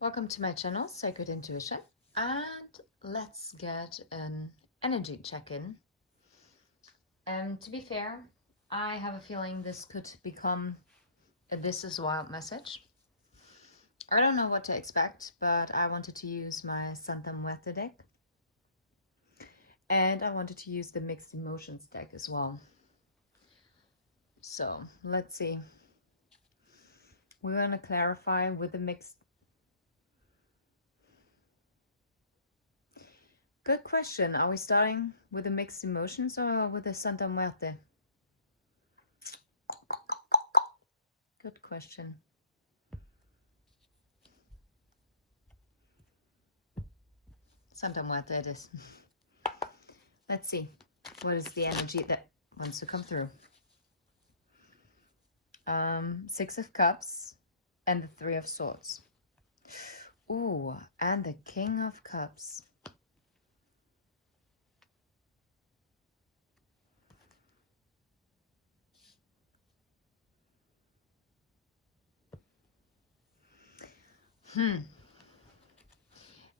Welcome to my channel, Sacred Intuition, and let's get an energy check-in. And to be fair, I have a feeling this could become a This is Wild message. I don't know what to expect, but I wanted to use my Santa Muerte deck. And I wanted to use the Mixed Emotions deck as well. So, let's see. We're going to clarify with the mixed. Good question. Are we starting with the mixed emotions or with the Santa Muerte? Good question. Santa Muerte it is. Let's see. What is the energy that wants to come through? Six of Cups and the Three of Swords. Ooh, and the King of Cups.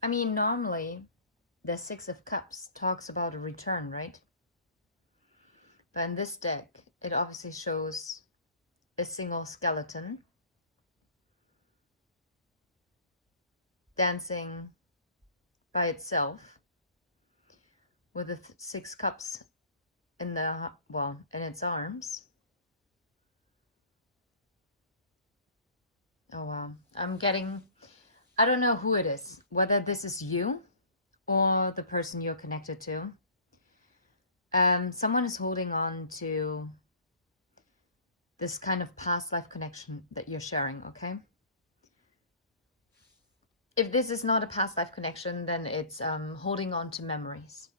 I mean, normally the Six of Cups talks about a return, right? But in this deck, it obviously shows a single skeleton dancing by itself with the Six Cups in in its arms. Oh wow, I don't know who it is, whether this is you or the person you're connected to. Someone is holding on to this kind of past life connection that you're sharing, okay? If this is not a past life connection, then it's holding on to memories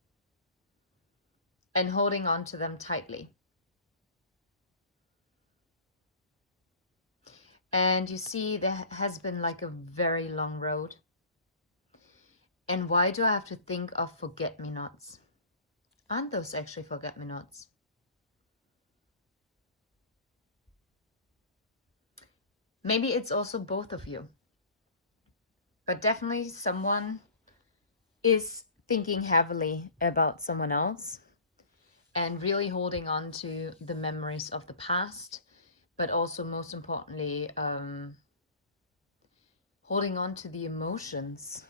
and holding on to them tightly. And you see, there has been like a very long road. And why do I have to think of forget-me-nots? Aren't those actually forget-me-nots? Maybe it's also both of you. But definitely someone is thinking heavily about someone else and really holding on to the memories of the past, but also most importantly, holding on to the emotions.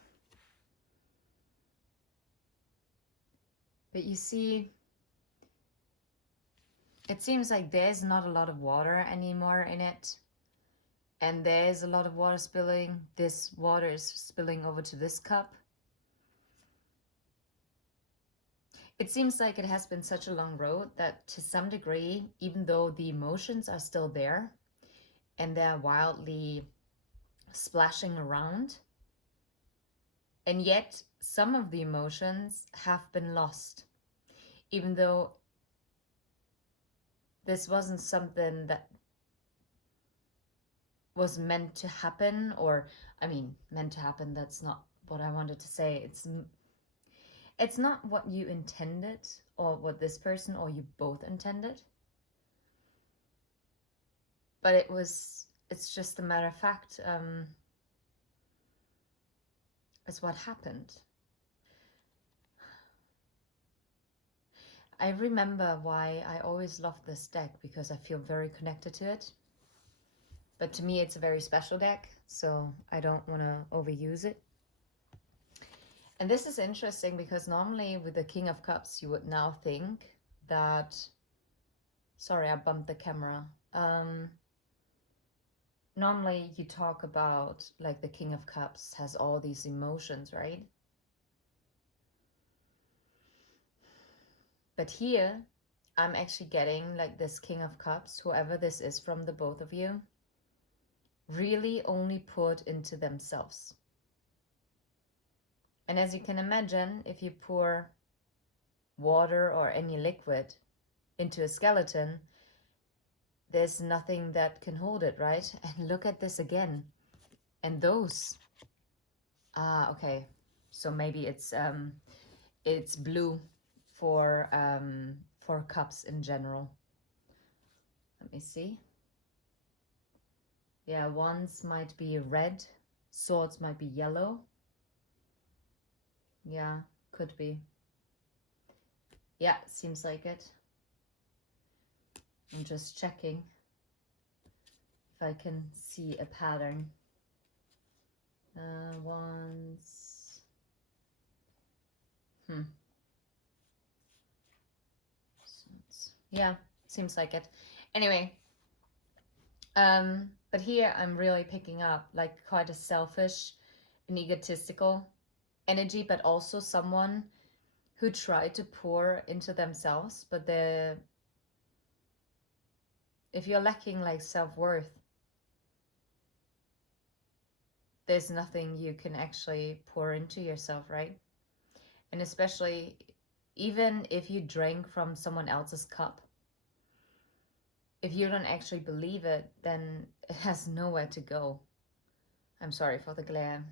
But you see, it seems like there's not a lot of water anymore in it. And there's a lot of water spilling. This water is spilling over to this cup. It seems like it has been such a long road that to some degree, even though the emotions are still there and they're wildly splashing around, and yet some of the emotions have been lost, even though this wasn't something that was meant to happen, or I mean, meant to happen, that's not what I wanted to say. It's not what you intended or what this person or you both intended. But it's just a matter of fact, it's what happened. I remember why I always loved this deck, because I feel very connected to it. But to me, it's a very special deck, so I don't want to overuse it. And this is interesting because normally with the King of Cups, you would now think that... Sorry, I bumped the camera. Normally you talk about like the King of Cups has all these emotions, right? But here I'm actually getting like this King of Cups, whoever this is from the both of you, really only put into themselves. And as you can imagine, if you pour water or any liquid into a skeleton, there's nothing that can hold it, right? And look at this again. And those, okay, so maybe it's blue for cups in general. Let me see. Yeah, ones might be red Swords might be yellow. Yeah, could be. Yeah, seems like it. I'm just checking if I can see a pattern. Wands. Swords. Yeah, seems like it. Anyway, but here I'm really picking up like quite a selfish and egotistical energy, but also someone who tried to pour into themselves, but if you're lacking like self-worth, there's nothing you can actually pour into yourself, right? And especially even if you drink from someone else's cup, if you don't actually believe it, then it has nowhere to go. I'm sorry for the glare.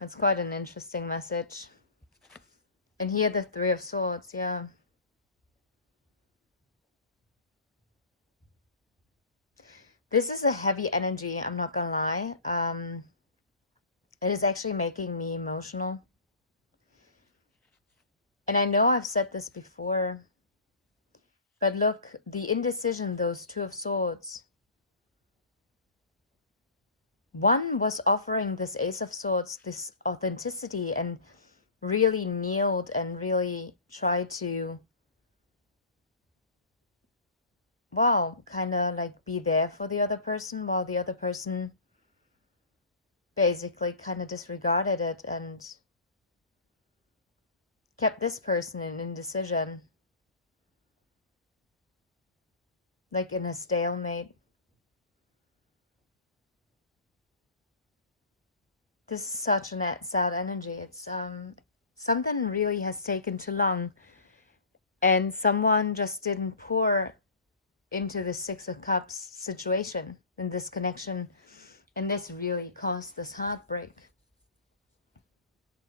It's quite an interesting message. And here the Three of Swords, yeah. This is a heavy energy, I'm not gonna lie. It is actually making me emotional. And I know I've said this before, but look, the indecision, those Two of Swords. One was offering this Ace of Swords, this authenticity, and really kneeled and really tried to, wow, kind of like be there for the other person, while the other person basically kind of disregarded it and kept this person in indecision, like in a stalemate. This is such a sad energy. It's something really has taken too long, and someone just didn't pour into the Six of Cups situation in this connection, and this really caused this heartbreak.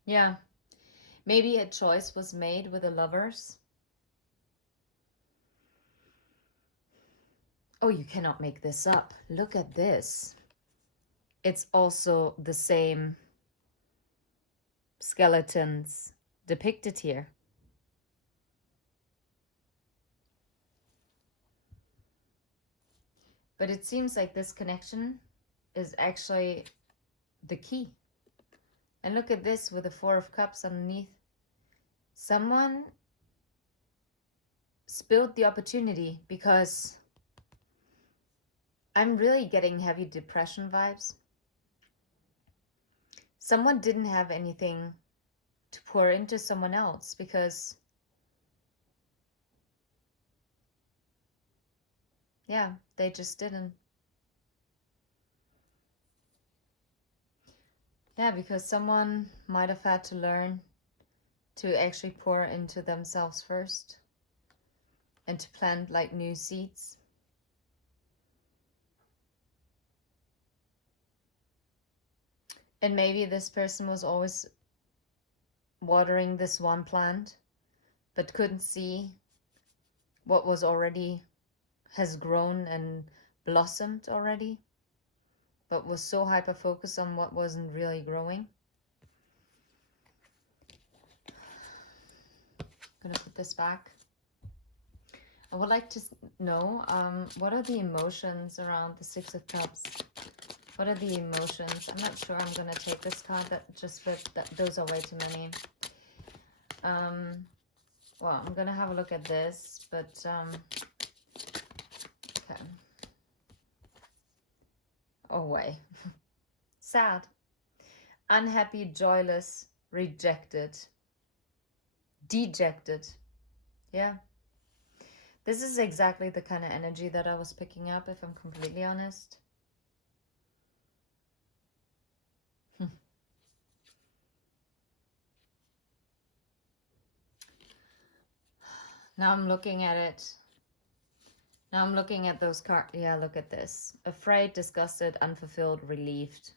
Yeah, maybe a choice was made with the Lovers. Oh, you cannot make this up. Look at this. It's also the same skeletons depicted here. But it seems like this connection is actually the key. And look at this with the Four of Cups underneath. Someone spilled the opportunity, because I'm really getting heavy depression vibes. Someone didn't have anything to pour into someone else because, yeah, they just didn't. Yeah, because someone might have had to learn to actually pour into themselves first and to plant like new seeds. And maybe this person was always watering this one plant, but couldn't see what was already has grown and blossomed already, but was so hyper focused on what wasn't really growing. I'm gonna put this back. I would like to know, what are the emotions around the Six of Cups? What are the emotions? I'm not sure I'm gonna take this card. Those are way too many. Well, I'm gonna have a look at this, but okay. Oh way. Sad, unhappy, joyless, rejected, dejected. Yeah. This is exactly the kind of energy that I was picking up, if I'm completely honest. Now I'm looking at it. Now I'm looking at those cards. Yeah, look at this. Afraid, disgusted, unfulfilled, relieved.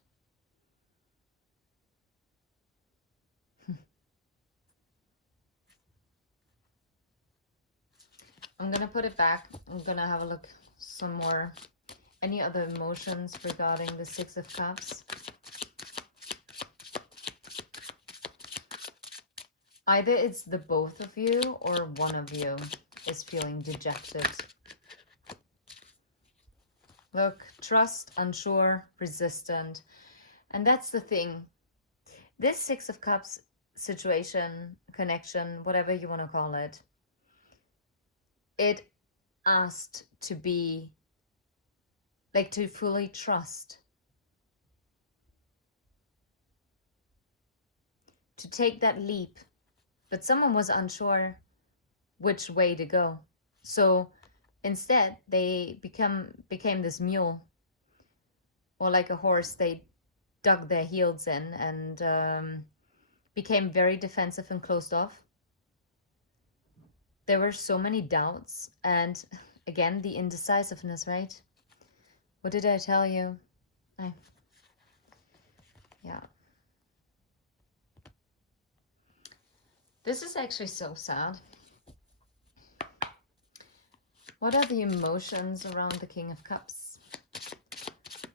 I'm gonna put it back. I'm gonna have a look some more. Any other emotions regarding the Six of Cups? Either it's the both of you or one of you is feeling dejected. Look, trust, unsure, resistant. And that's the thing. This Six of Cups situation, connection, whatever you want to call it, it asked to be, like, to fully trust. To take that leap. But someone was unsure which way to go. So instead, they became this mule. Or like a horse, they dug their heels in and became very defensive and closed off. There were so many doubts, and again, the indecisiveness, right? What did I tell you? Yeah. This is actually so sad. What are the emotions around the King of Cups?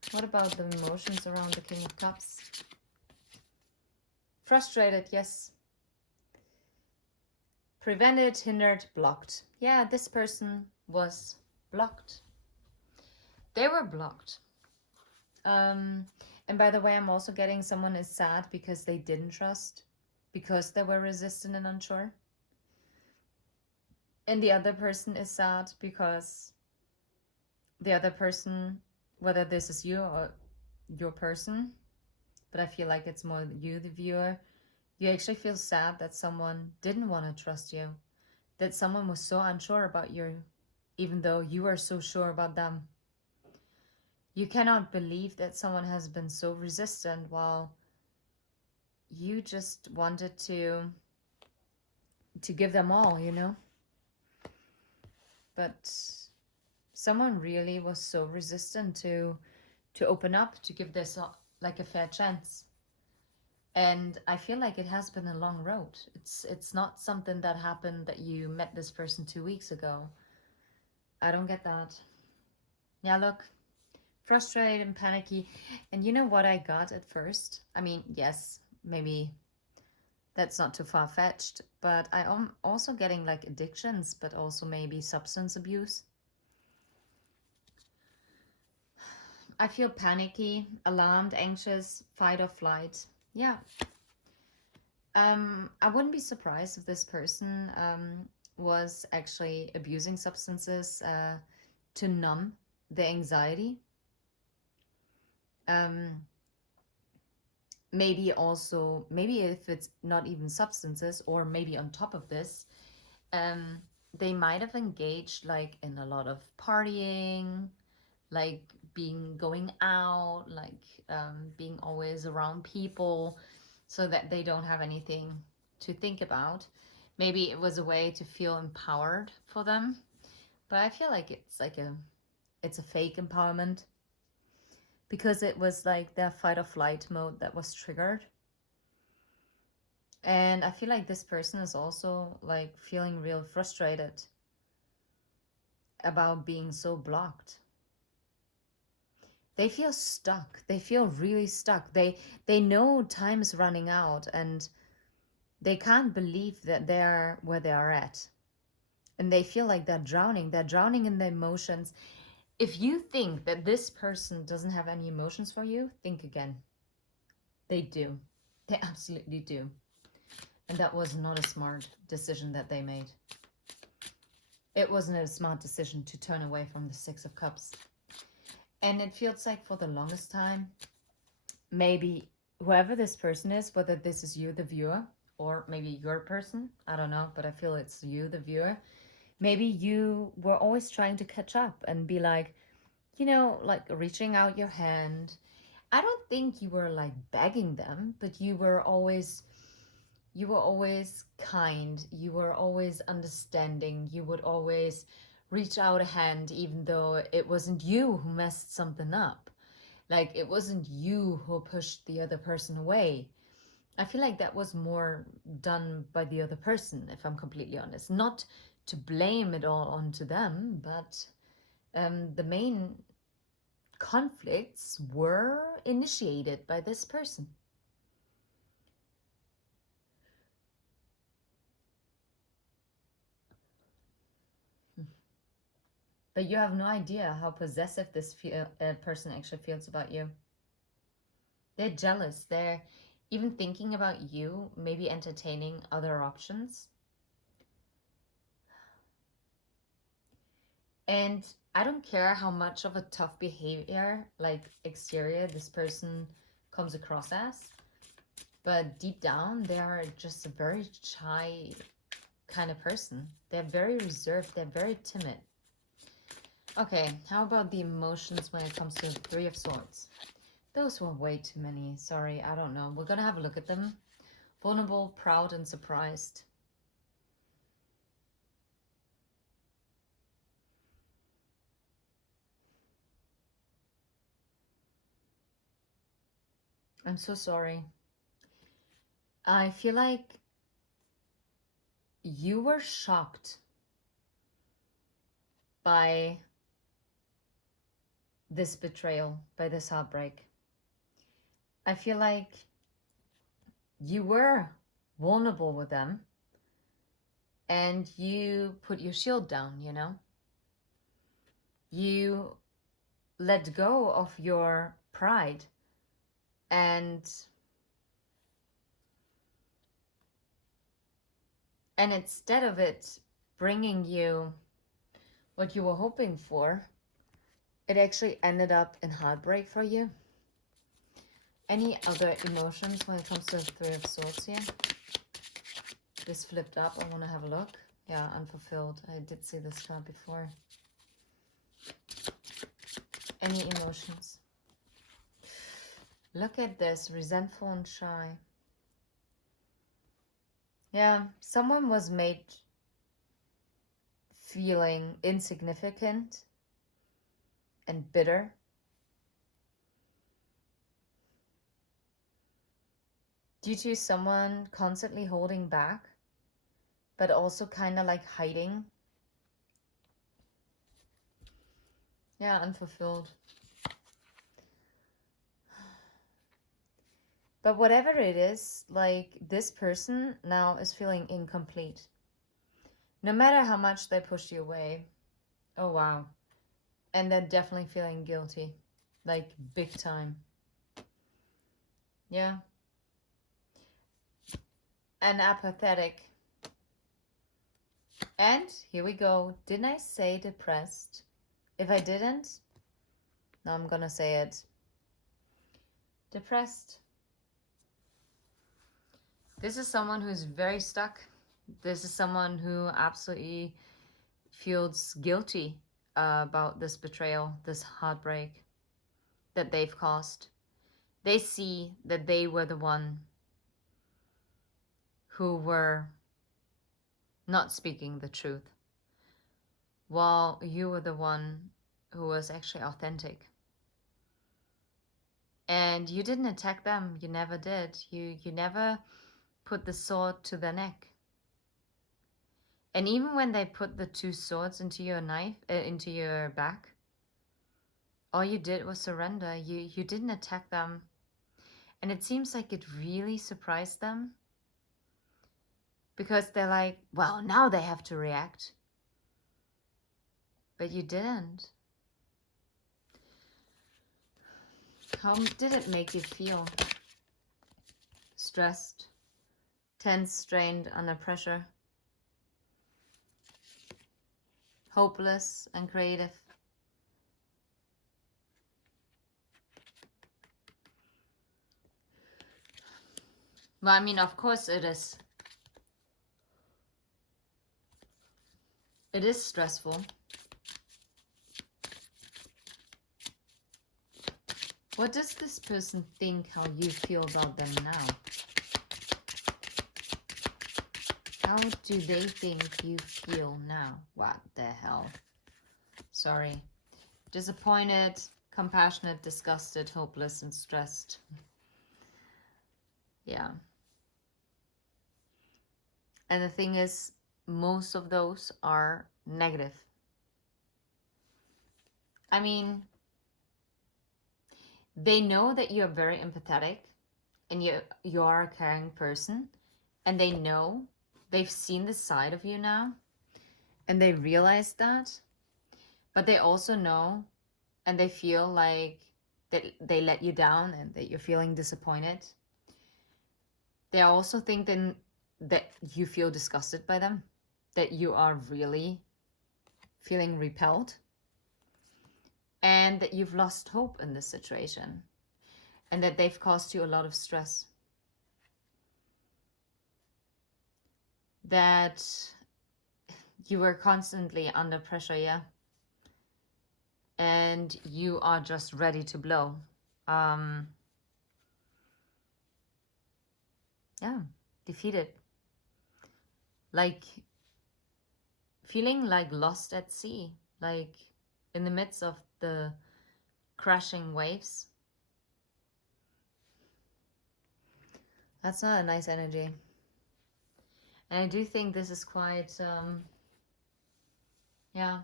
What about the emotions around the King of Cups? Frustrated, yes. Prevented, hindered, blocked. Yeah, this person was blocked. They were blocked. And by the way, I'm also getting someone is sad because they didn't trust, because they were resistant and unsure. And the other person is sad because the other person, whether this is you or your person, but I feel like it's more you, the viewer, you actually feel sad that someone didn't want to trust you, that someone was so unsure about you, even though you are so sure about them. You cannot believe that someone has been so resistant while you just wanted to give them all, you know? But someone really was so resistant to open up, to give this like a fair chance. And I feel like it has been a long road. It's not something that happened that you met this person 2 weeks ago. I don't get that. Yeah, look, frustrated and panicky. And you know what I got at first? I mean, yes, maybe that's not too far-fetched, but I'm also getting like addictions, but also maybe substance abuse. I feel panicky, alarmed, anxious, fight or flight. Yeah. I wouldn't be surprised if this person was actually abusing substances to numb the anxiety. Maybe also, maybe if it's not even substances, or maybe on top of this, they might have engaged like in a lot of partying, like going out, like being always around people so that they don't have anything to think about. Maybe it was a way to feel empowered for them, but I feel like it's a fake empowerment, because it was like their fight or flight mode that was triggered. And I feel like this person is also like feeling real frustrated about being so blocked. They feel stuck. They feel really stuck. They know time is running out and they can't believe that they're where they are at. And they feel like they're drowning. They're drowning in their emotions. If you think that this person doesn't have any emotions for you, think again. They do. They absolutely do. And that was not a smart decision that they made. It wasn't a smart decision to turn away from the Six of Cups. And it feels like for the longest time, maybe whoever this person is, whether this is you, the viewer, or maybe your person, I don't know, but I feel it's you, the viewer. Maybe you were always trying to catch up and be like, you know, like reaching out your hand. I don't think you were like begging them, but you were always kind. You were always understanding. You would always reach out a hand, even though it wasn't you who messed something up. Like it wasn't you who pushed the other person away. I feel like that was more done by the other person, if I'm completely honest. Not to blame it all onto them, but the main conflicts were initiated by this person. But you have no idea how possessive this person actually feels about you. They're jealous. They're even thinking about you, maybe entertaining other options. And I don't care how much of a tough behavior, like exterior, this person comes across as. But deep down, they are just a very shy kind of person. They're very reserved. They're very timid. Okay, how about the emotions when it comes to the Three of Swords? Those were way too many. Sorry, I don't know. We're gonna have a look at them. Vulnerable, proud, and surprised. I'm so sorry. I feel like you were shocked by this betrayal, by this heartbreak. I feel like you were vulnerable with them and you put your shield down, you know? You let go of your pride and instead of it bringing you what you were hoping for, it actually ended up in heartbreak for you. Any other emotions when it comes to the Three of Swords here? This flipped up. I want to have a look. Yeah, unfulfilled. I did see this card before. Any emotions? Look at this. Resentful and shy. Yeah, someone was made feeling insignificant and bitter. Due to someone constantly holding back, but also kind of like hiding. Yeah, unfulfilled. But whatever it is, like this person now is feeling incomplete. No matter how much they push you away. Oh, wow. And they're definitely feeling guilty. Like big time. Yeah. And apathetic. And here we go. Didn't I say depressed? If I didn't, now I'm gonna say it. Depressed. This is someone who's very stuck. This is someone who absolutely feels guilty about this betrayal, this heartbreak that they've caused. They see that they were the one who were not speaking the truth, while you were the one who was actually authentic. And you didn't attack them. You never did. You never put the sword to their neck. And even when they put the two swords into your into your back, all you did was surrender. You didn't attack them. And it seems like it really surprised them. Because they're like, well, now they have to react. But you didn't. How did it make you feel? Stressed, tense, strained, under pressure, hopeless and creative. Well, I mean, of course it is. It is stressful. What does this person think how you feel about them now? How do they think you feel now? What the hell? Sorry. Disappointed, compassionate, disgusted, hopeless, and stressed. Yeah. And the thing is, most of those are negative. I mean, They know that you're very empathetic and you are a caring person, and they know, they've seen this side of you now, and they realize that, but they also know and they feel like that they let you down and that you're feeling disappointed. They also think then that you feel disgusted by them, that you are really feeling repelled, and that you've lost hope in this situation, and that they've caused you a lot of stress. That you were constantly under pressure, yeah? And you are just ready to blow. Yeah, defeated. Like feeling like lost at sea, like in the midst of the crashing waves. That's not a nice energy. And I do think this is quite, yeah,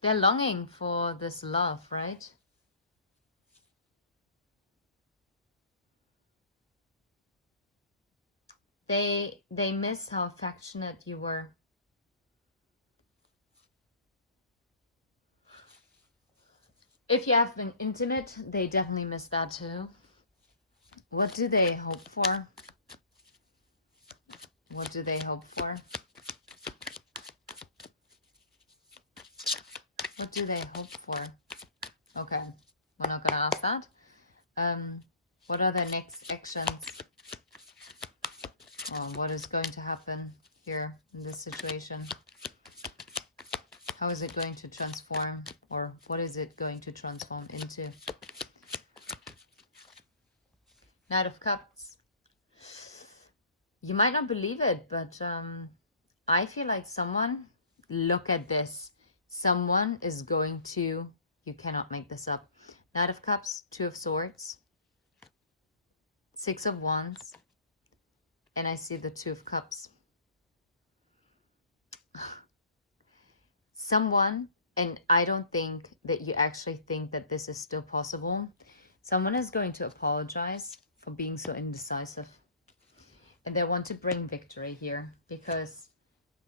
they're longing for this love, right? They miss how affectionate you were. If you have been intimate, they definitely miss that too. What do they hope for? What do they hope for? What do they hope for? Okay, we're not gonna ask that. What are their next actions? What is going to happen here in this situation? How is it going to transform, or what is it going to transform into? Knight of Cups. You might not believe it, but I feel like someone, look at this, someone is going to, you cannot make this up. Knight of Cups, Two of Swords, Six of Wands, and I see the Two of Cups. Someone, and I don't think that you actually think that this is still possible, someone is going to apologize for being so indecisive. And they want to bring victory here because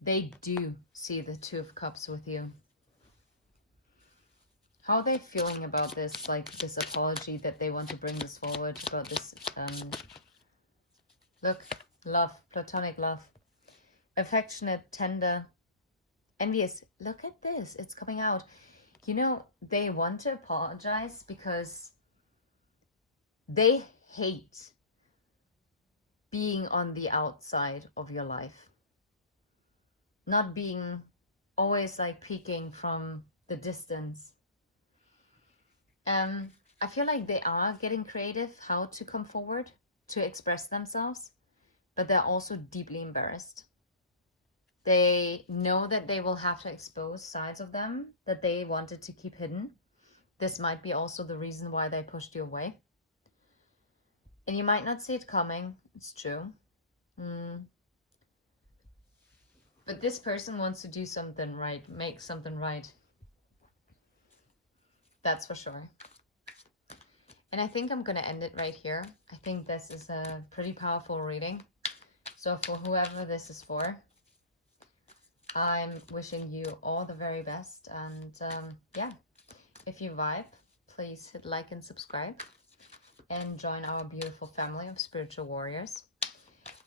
they do see the Two of Cups with you. How are they feeling about this, like this apology that they want to bring this forward, about this, look, love, platonic love, affectionate, tender, envious. Look at this, it's coming out. You know, they want to apologize because they hate being on the outside of your life. Not being always like peeking from the distance. I feel like they are getting creative how to come forward, to express themselves, but they're also deeply embarrassed. They know that they will have to expose sides of them that they wanted to keep hidden. This might be also the reason why they pushed you away. And you might not see it coming, it's true. But this person wants to do something right, make something right. That's for sure. And I think I'm going to end it right here. I think this is a pretty powerful reading. So for whoever this is for, I'm wishing you all the very best. And yeah, if you vibe, please hit like and subscribe. And join our beautiful family of spiritual warriors.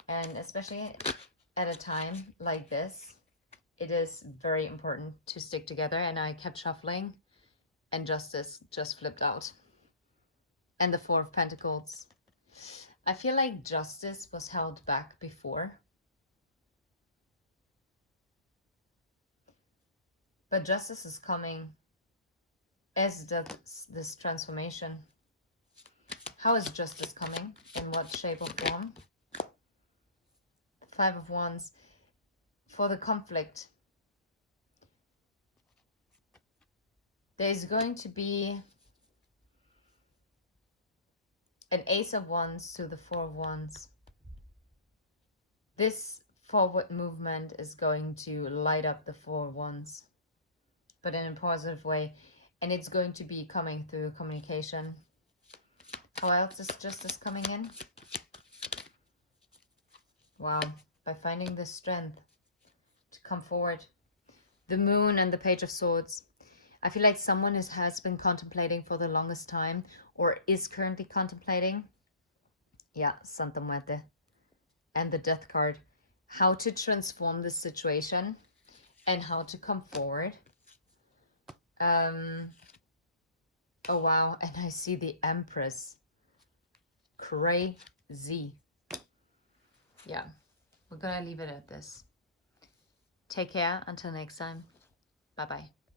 And especially at a time like this, it is very important to stick together. And I kept shuffling and Justice just flipped out. And the Four of Pentacles. I feel like Justice was held back before. But Justice is coming as this transformation. How is Justice coming? In what shape or form? Five of Wands. For the conflict, there's going to be an Ace of Wands to the Four of Wands. This forward movement is going to light up the Four of Wands, but in a positive way. And it's going to be coming through communication. How else is justice coming in? Wow, by finding the strength to come forward. The Moon and the Page of Swords. I feel like someone has been contemplating for the longest time or is currently contemplating. Yeah, Santa Muerte. And the Death card. How to transform the situation and how to come forward. Oh, wow. And I see the Empress. Crazy. Yeah, we're gonna leave it at this. Take care. Until next time. Bye-bye.